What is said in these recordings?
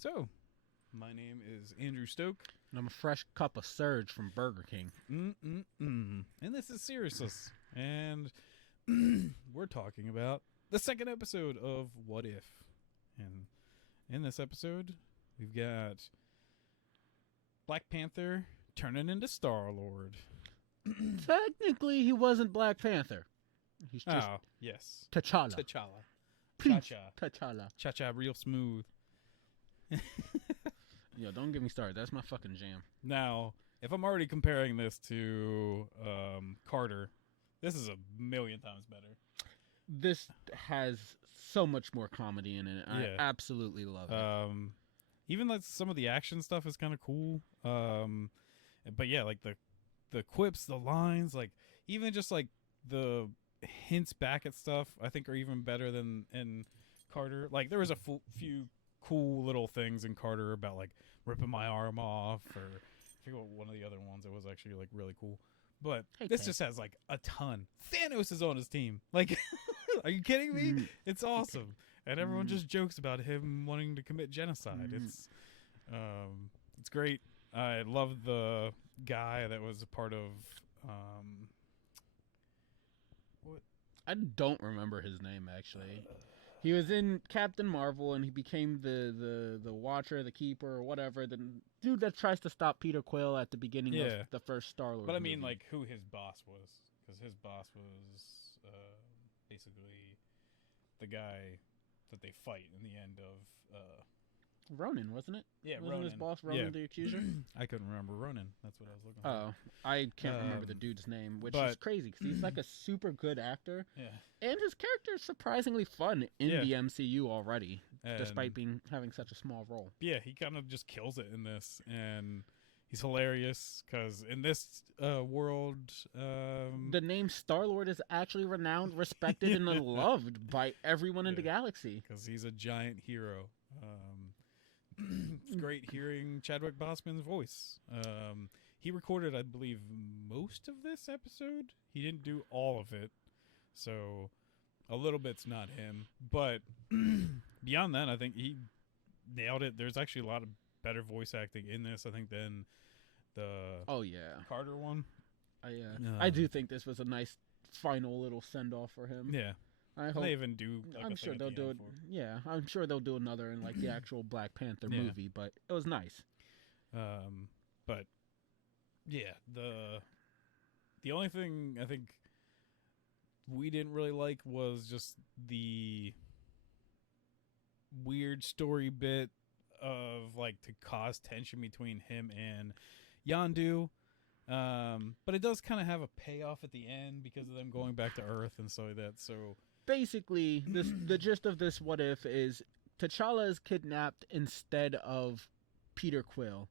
So, my name is Andrew Stoke. And I'm a fresh cup of Surge from Burger King. And this is Seriousness. And we're talking about the second episode of What If. And in this episode, we've got Black Panther turning into Star-Lord. Technically, he wasn't Black Panther. He's just yes. T'Challa. T'Challa. Peace, Cha-cha. T'Challa. Cha-cha real smooth. Yo, don't get me started. That's my fucking jam. Now, if I'm already comparing this to Carter, this is a million times better. This has so much more comedy in it. I absolutely love it. Even like some of the action stuff is kind of cool. But yeah, like the quips, the lines, like even just like the hints back at stuff, I think are even better than in Carter. Like there was a few cool little things in Carter about like ripping my arm off, or I forget what one of the other ones that was actually like really cool. But this just has like a ton. Thanos is on his team. Like, are you kidding me? It's awesome, and everyone just jokes about him wanting to commit genocide. It's great. I love the guy that was a part of. What? I don't remember his name actually. He was in Captain Marvel, and he became the Watcher, the Keeper, or whatever. The dude that tries to stop Peter Quill at the beginning of the first Star-Lord But I mean, movie. like, who his boss was. Because his boss was basically the guy that they fight in the end of... Ronan, wasn't it? Yeah, wasn't Ronan. his boss Ronan the Accuser? I couldn't remember Ronan. That's what I was looking for. Oh, I can't remember the dude's name, which is crazy because he's like a super good actor. Yeah. And his character is surprisingly fun in the MCU already, despite having such a small role. Yeah, he kind of just kills it in this, and he's hilarious because in this world... the name Star-Lord is actually renowned, respected, and loved by everyone in the galaxy. Because he's a giant hero. It's great hearing Chadwick Boseman's voice. He recorded, I believe, most of this episode. He didn't do all of it, so a little bit's not him. But beyond that, I think he nailed it. There's actually a lot of better voice acting in this, I think, than the Carter one. I do think this was a nice final little send-off for him. Yeah. I hope they even do. Like, I'm sure they'll do it. Yeah, I'm sure they'll do another in like the actual Black Panther movie. But it was nice. But yeah, the only thing I think we didn't really like was just the weird story bit of like to cause tension between him and Yondu. But it does kind of have a payoff at the end because of them going back to Earth and stuff like that. So. Basically, the gist of this what if is T'Challa is kidnapped instead of Peter Quill.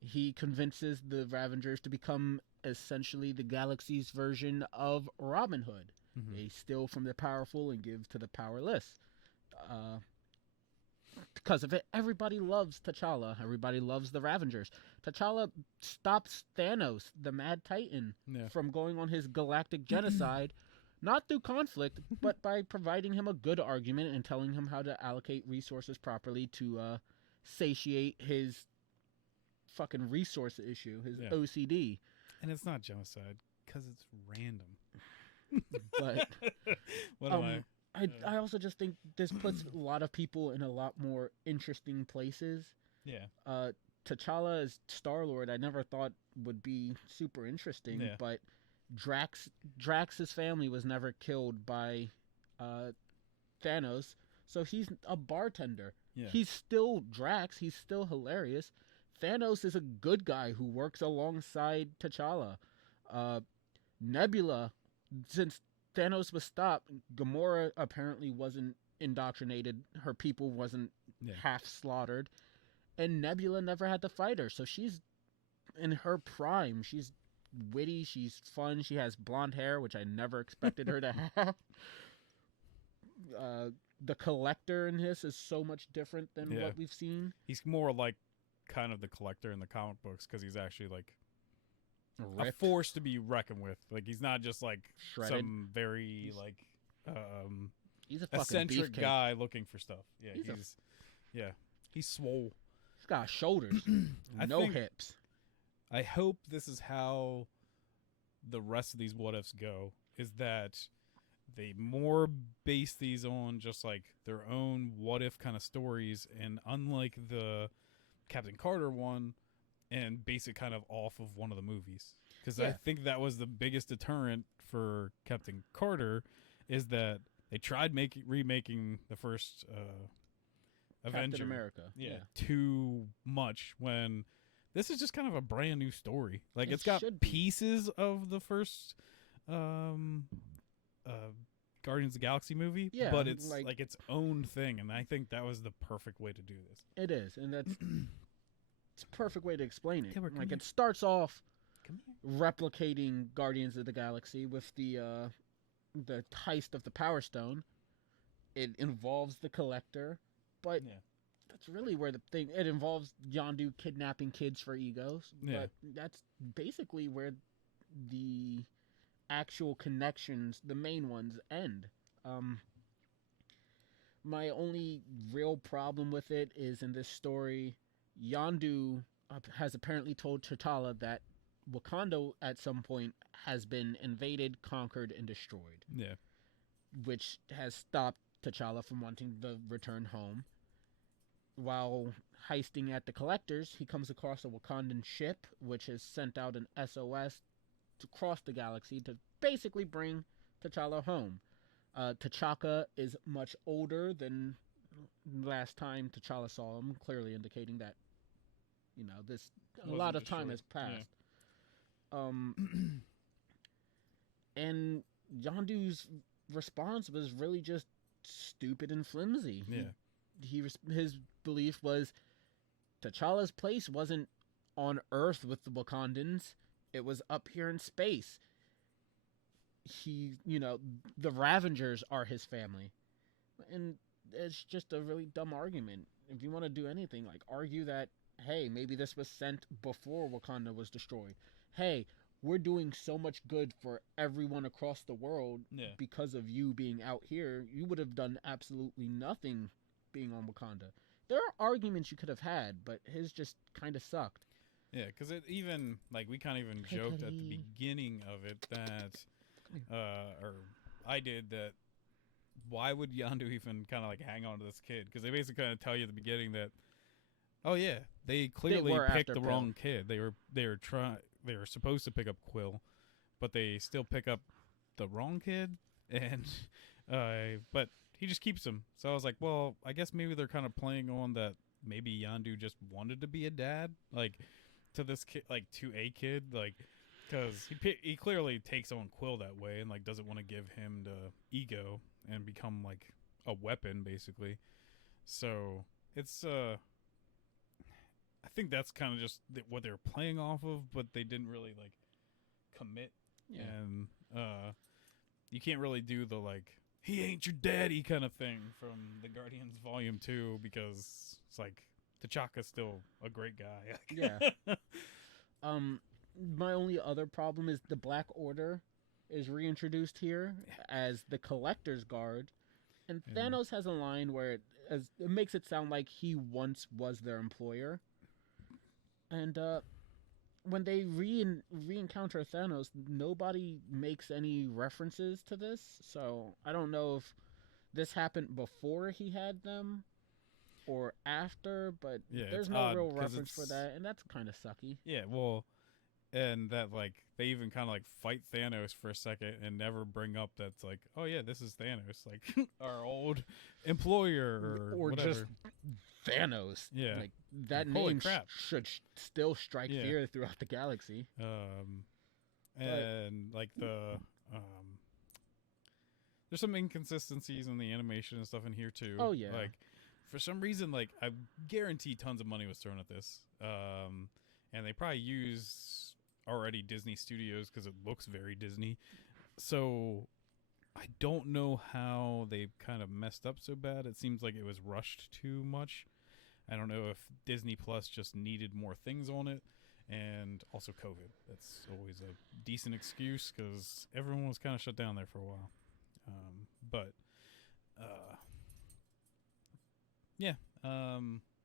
He convinces the Ravengers to become essentially the galaxy's version of Robin Hood. They steal from the powerful and give to the powerless. Because of it, everybody loves T'Challa. Everybody loves the Ravengers. T'Challa stops Thanos, the Mad Titan, from going on his galactic genocide. Not through conflict, but by providing him a good argument and telling him how to allocate resources properly to satiate his fucking resource issue, his OCD. And it's not genocide, because it's random. But what am I also just think this puts a lot of people in a lot more interesting places. Yeah. T'Challa as Star-Lord, I never thought would be super interesting, but... Drax's family was never killed by Thanos, so he's a bartender. Yeah. He's still Drax. He's still hilarious. Thanos is a good guy who works alongside T'Challa. Nebula, since Thanos was stopped, Gamora apparently wasn't indoctrinated. Her people wasn't half slaughtered. And Nebula never had to fight her, so she's in her prime. She's witty, she's fun, she has blonde hair, which I never expected her to have. The Collector in this is so much different than what we've seen. He's more like kind of the Collector in the comic books because he's actually like a force to be reckoned with. Like he's not just like shredded. Some very like he's a fucking eccentric beefcake. guy looking for stuff. Yeah, He's swole. He's got shoulders, no hips. I hope this is how the rest of these what ifs go. Is that they more base these on just like their own what if kind of stories, and unlike the Captain Carter one, and base it kind of off of one of the movies. Because I think that was the biggest deterrent for Captain Carter, is that they tried remaking the first Avenger. Captain America. Yeah, too much, when this is just kind of a brand new story. Like, it's got pieces of the first Guardians of the Galaxy movie, but it's like its own thing, and I think that was the perfect way to do this. It is, and that's it's a perfect way to explain it. Like, it starts off replicating Guardians of the Galaxy with the heist of the Power Stone. It involves the Collector, but that's really where the thing. It involves Yondu kidnapping kids for egos, but that's basically where the actual connections, the main ones, end. My only real problem with it is, in this story, Yondu has apparently told T'Challa that Wakanda at some point has been invaded, conquered, and destroyed. Yeah. Which has stopped T'Challa from wanting to return home. While heisting at the Collectors, he comes across a Wakandan ship, which has sent out an SOS to cross the galaxy to basically bring T'Challa home. T'Chaka is much older than last time T'Challa saw him, clearly indicating that, a lot of time has passed. Yeah. And Yondu's response was really just stupid and flimsy. Yeah. His belief was T'Challa's place wasn't on Earth with the Wakandans. It was up here in space. The Ravengers are his family. And it's just a really dumb argument. If you want to do anything, like, argue that, hey, maybe this was sent before Wakanda was destroyed. Hey, we're doing so much good for everyone across the world because of you being out here. You would have done absolutely nothing being on Wakanda. There are arguments you could have had, but his just kind of sucked. Yeah, because it even, like, we kind of even joked at the beginning of it that, or I did, that why would Yondu even kind of like hang on to this kid? Because they basically kind of tell you at the beginning that, oh yeah, they clearly picked the wrong kid. They were supposed to pick up Quill, but they still pick up the wrong kid, and but he just keeps him. So I was like, well, I guess maybe they're kind of playing on that. Maybe Yondu just wanted to be a dad, like, to this kid, like, to a kid, like, because he clearly takes on Quill that way, and like doesn't want to give him the ego and become like a weapon, basically. So it's I think that's kind of just what they were playing off of, but they didn't really like commit. Yeah. And you can't really do the like, he ain't your daddy kind of thing from the Guardians Volume 2, because it's like T'Chaka's still a great guy. Yeah. My only other problem is the Black Order is reintroduced here as the Collector's Guard, and Thanos has a line where it makes it sound like he once was their employer. And when they re-encounter Thanos, nobody makes any references to this, so I don't know if this happened before he had them or after, but there's no real reference for that, and that's kind of sucky. Yeah, well, and that, like, they even kind of like fight Thanos for a second and never bring up that's like, oh yeah, this is Thanos, like our old employer or whatever. Just Thanos. Yeah, like that name should still strike fear throughout the galaxy. And like there's some inconsistencies in the animation and stuff in here too. Oh yeah, like for some reason, like I guarantee tons of money was thrown at this. And they probably use already Disney Studios because it looks very Disney. So I don't know how they kind of messed up so bad. It seems like it was rushed too much. I don't know if Disney Plus just needed more things on it, and also COVID. That's always a decent excuse because everyone was kind of shut down there for a while.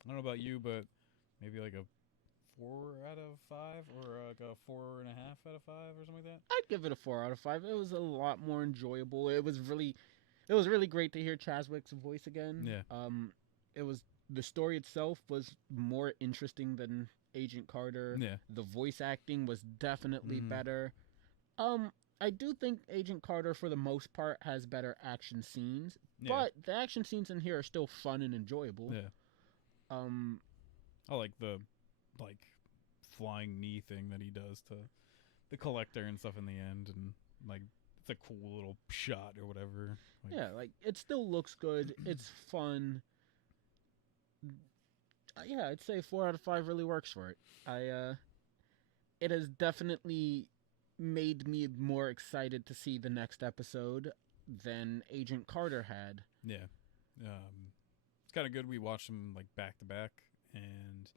I don't know about you, but maybe like a 4 out of 5 or like a 4.5 out of 5 or something like that. I'd give it a 4 out of 5. It was a lot more enjoyable. It was really great to hear Chadwick's voice again. Yeah. It was the story itself was more interesting than Agent Carter. Yeah. The voice acting was definitely better. I do think Agent Carter, for the most part, has better action scenes, but the action scenes in here are still fun and enjoyable. Yeah. I like the flying knee thing that he does to the Collector and stuff in the end, and like it's a cool little shot or whatever. Like, yeah, like it still looks good. It's fun. Yeah, I'd say 4 out of 5 really works for it. It has definitely made me more excited to see the next episode than Agent Carter had. Yeah. It's kind of good we watched them like back to back, and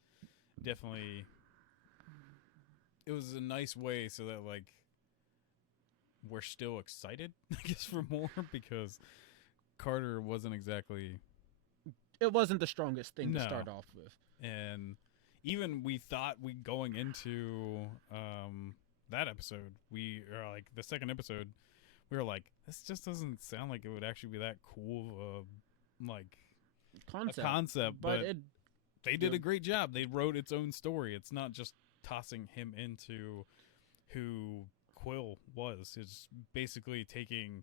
definitely it was a nice way so that like we're still excited, I guess, for more, because Carter wasn't exactly... It wasn't the strongest thing to start off with. And even we thought going into that episode, we are like the second episode, we were like, this just doesn't sound like it would actually be that cool of a concept, but they did a great job. They wrote its own story. It's not just tossing him into who Quill was. It's basically taking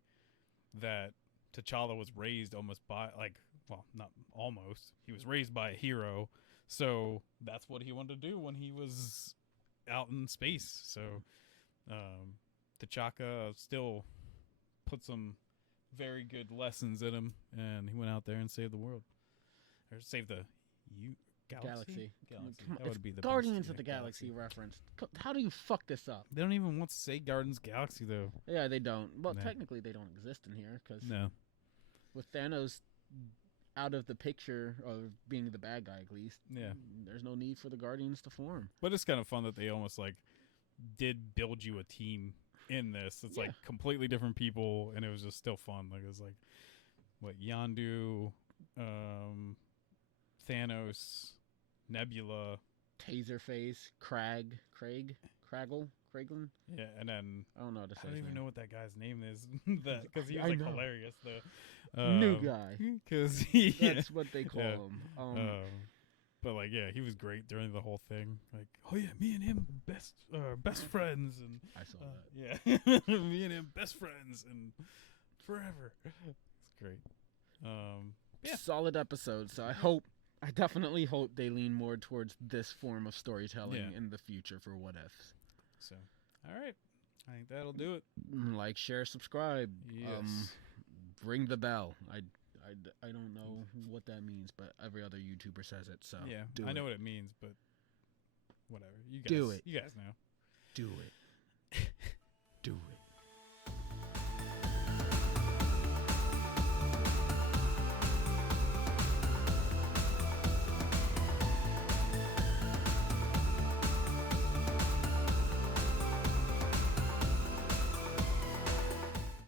that T'Challa was raised almost by not almost. He was raised by a hero, so that's what he wanted to do when he was out in space. So T'Chaka still put some very good lessons in him, and he went out there and saved the world, or saved the galaxy. That would be the Guardians of the Galaxy reference. How do you fuck this up? They don't even want to say Guardians Galaxy though. Yeah, they don't. Well, technically they don't exist in here because with Thanos out of the picture of being the bad guy, at least. Yeah. There's no need for the Guardians to form. But it's kind of fun that they almost did build you a team in this. It's completely different people, and it was just still fun. Like it was Yondu, Thanos, Nebula, Taserface, Craggle. Yeah, and then I don't know. I don't even know what that guy's name is. Because he was hilarious. The new guy. Because that's what they call him. But he was great during the whole thing. Like, oh yeah, me and him best friends, and I saw that. Yeah, me and him best friends and forever. It's great. Solid episode. So I definitely hope they lean more towards this form of storytelling in the future for What Ifs. So, all right. I think that'll do it. Like, share, subscribe. Yes. Ring the bell. I don't know what that means, but every other YouTuber says it. So yeah, I know what it means, but whatever. You guys do it. You guys know. Do it. Do it.